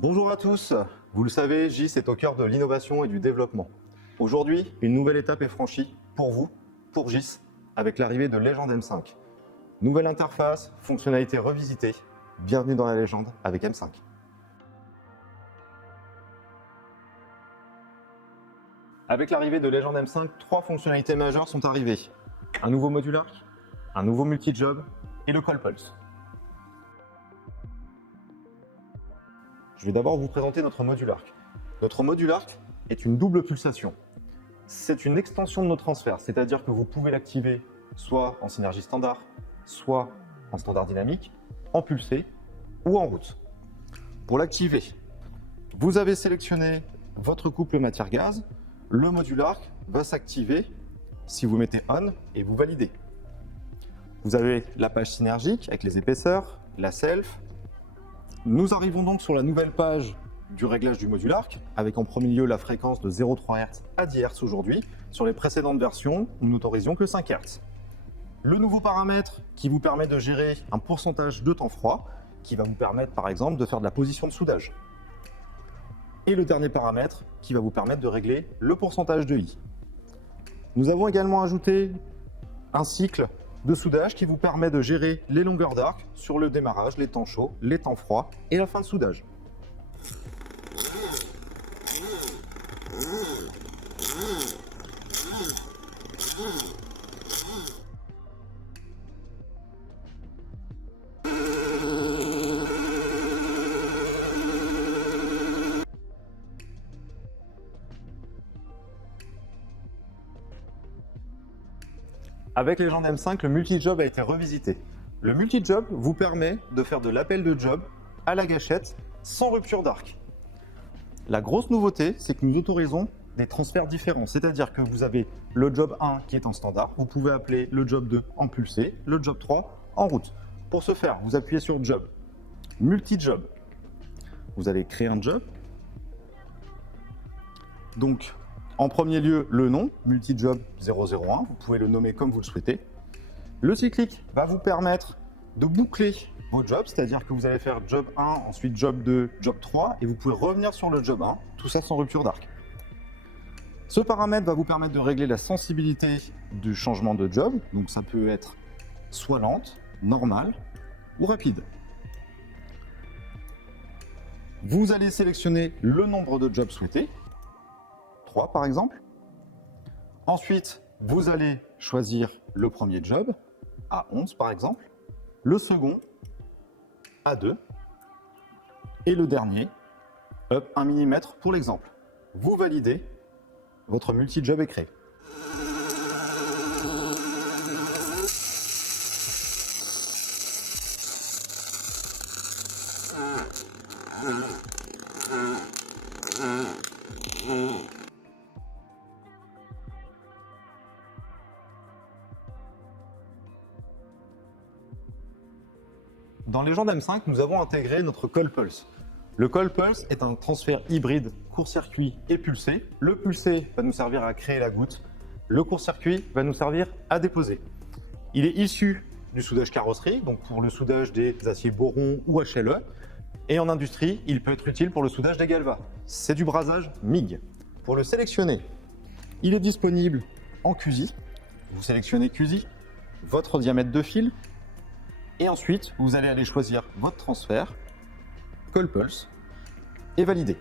Bonjour à tous, vous le savez, GIS est au cœur de l'innovation et du développement. Aujourd'hui, une nouvelle étape est franchie pour vous, pour GIS, avec l'arrivée de Legend M5. Nouvelle interface, fonctionnalités revisitées, bienvenue dans la légende avec M5. Avec l'arrivée de Legend M5, 3 fonctionnalités majeures sont arrivées. Un nouveau module arc, un nouveau multi-job et le call pulse. Je vais d'abord vous présenter notre module arc. Notre module arc est une double pulsation. C'est une extension de nos transferts, c'est-à-dire que vous pouvez l'activer soit en synergie standard, soit en standard dynamique, en pulsé ou en route. Pour l'activer, vous avez sélectionné votre couple matière-gaz. Le module arc va s'activer si vous mettez on et vous validez. Vous avez la page synergique avec les épaisseurs, la self. Nous arrivons donc sur la nouvelle page du réglage du module arc, avec en premier lieu la fréquence de 0,3 Hz à 10 Hz aujourd'hui. Sur les précédentes versions, nous n'autorisions que 5 Hz. Le nouveau paramètre qui vous permet de gérer un pourcentage de temps froid, qui va vous permettre par exemple de faire de la position de soudage. Et le dernier paramètre qui va vous permettre de régler le pourcentage de I. Nous avons également ajouté un cycle de soudage qui vous permet de gérer les longueurs d'arc sur le démarrage, les temps chauds, les temps froids et la fin de soudage. Avec Legend M5, le multi-job a été revisité. Le multi-job vous permet de faire de l'appel de job à la gâchette sans rupture d'arc. La grosse nouveauté, c'est que nous autorisons des transferts différents, c'est-à-dire que vous avez le job 1 qui est en standard, vous pouvez appeler le job 2 en pulsé, le job 3 en route. Pour ce faire, vous appuyez sur job, multi-job. Vous allez créer un job. Donc, en premier lieu, le nom, multi-job 001, vous pouvez le nommer comme vous le souhaitez. Le cyclique va vous permettre de boucler vos jobs, c'est-à-dire que vous allez faire job 1, ensuite job 2, job 3, et vous pouvez revenir sur le job 1, tout ça sans rupture d'arc. Ce paramètre va vous permettre de régler la sensibilité du changement de job, donc ça peut être soit lente, normale ou rapide. Vous allez sélectionner le nombre de jobs souhaités, 3 par exemple. Ensuite, vous allez choisir le premier job, à 11 par exemple, le second, à 2, et le dernier, up 1 mm pour l'exemple. Vous validez, votre multi-job est créé. Dans Legend M5, nous avons intégré notre call pulse. Le call pulse est un transfert hybride court-circuit et pulsé. Le pulsé va nous servir à créer la goutte. Le court-circuit va nous servir à déposer. Il est issu du soudage carrosserie, donc pour le soudage des aciers boron ou HLE. Et en industrie, il peut être utile pour le soudage des galvas. C'est du brasage MIG. Pour le sélectionner, il est disponible en QSI. Vous sélectionnez QSI, votre diamètre de fil, et ensuite, vous allez aller choisir votre transfert, call pulse, et valider.